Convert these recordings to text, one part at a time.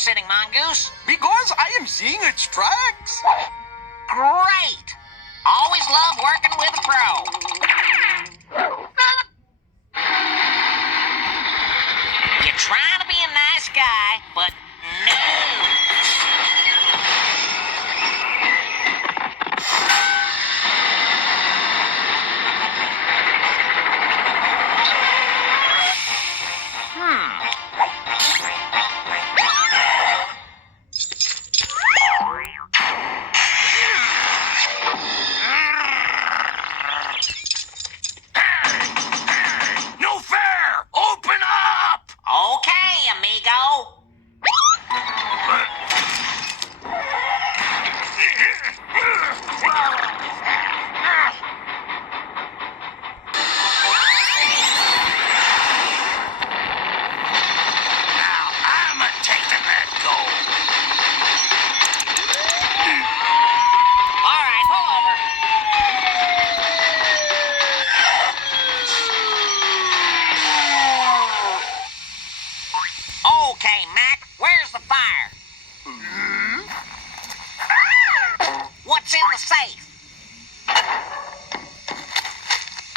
sitting mongoose? Because I am seeing its tracks. Great! Always love working with a pro. You're trying to be a nice guy, but no. No fair! Open up! Okay, amigo. Now I'm taking that gold. All right, pull over. Okay, Mac, where's the fire? What's in the safe?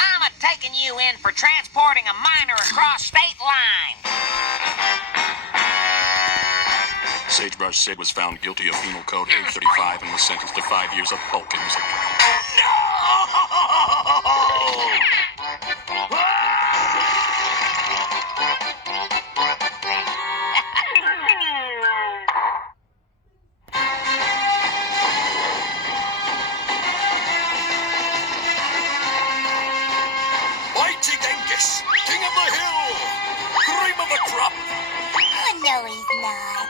I'm taking you in for transporting a minor across state lines. Sagebrush Sid was found guilty of Penal Code 835 and was sentenced to 5 years of Bulkins. Mighty Genghis, king of the hill, cream of the crop. Oh, no, he's not.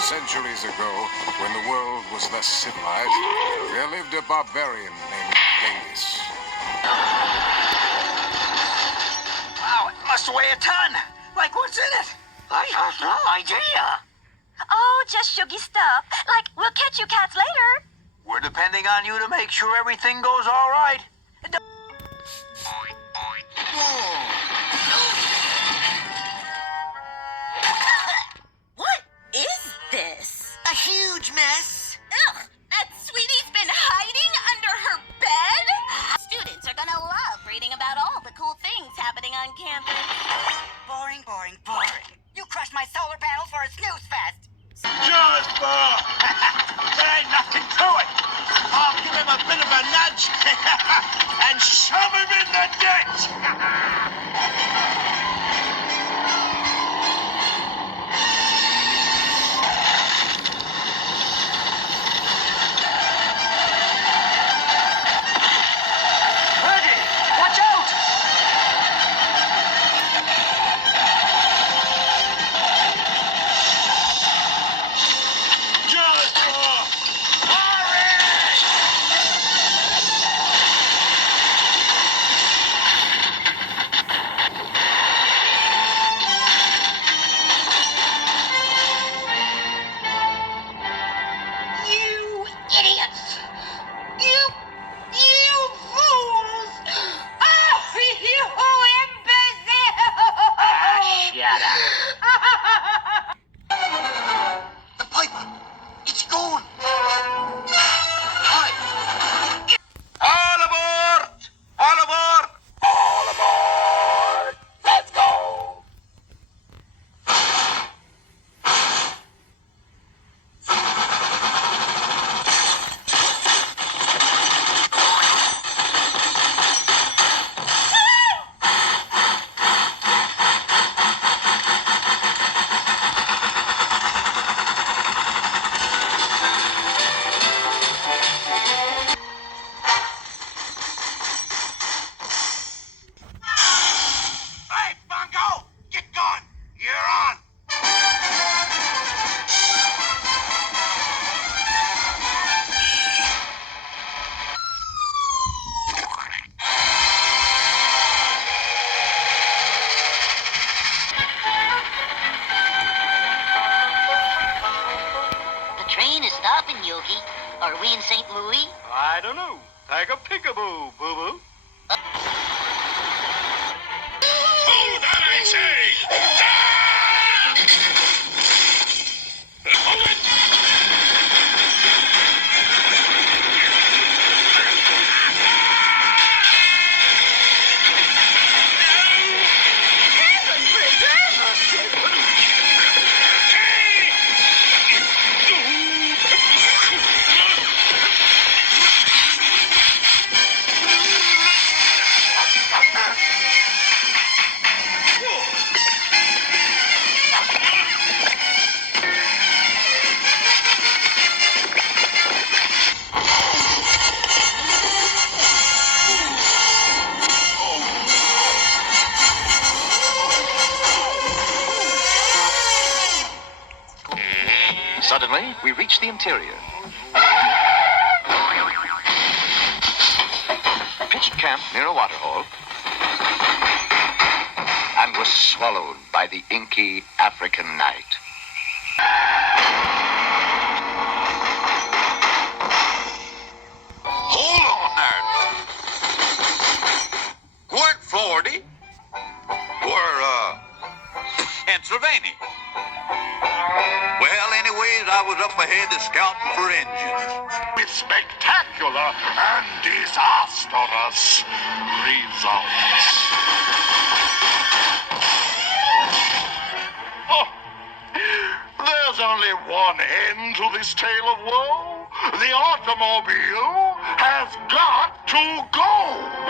Centuries ago, when the world was less civilized, there lived a barbarian named Genghis. Wow, it must weigh a ton. Like, what's in it? I have no idea. Oh, just sugary stuff. Like, we'll catch you cats later. We're depending on you to make sure everything goes all right. What is this? A huge mess. Ugh, that sweetie's been hiding under her bed? Students are gonna love reading about all the cool things happening on campus. Boring, boring, boring. You crushed my solar panels for a snooze fest. Jasper! There ain't nothing to it. I'll give him a bit of a nudge and shove him in the ditch. Ready! Watch out! Hurry! Are we in St. Louis? I don't know. Take a peekaboo, boo-boo. Hold on, I say! Hold it! Suddenly, we reach the interior. Pitched camp near a waterhole and was swallowed by the inky African night. Hold on there. Weren't Florida? We're, Pennsylvania. Well, anyways, I was up ahead scouting for engines. With spectacular and disastrous results. Oh, there's only one end to this tale of woe. The automobile has got to go.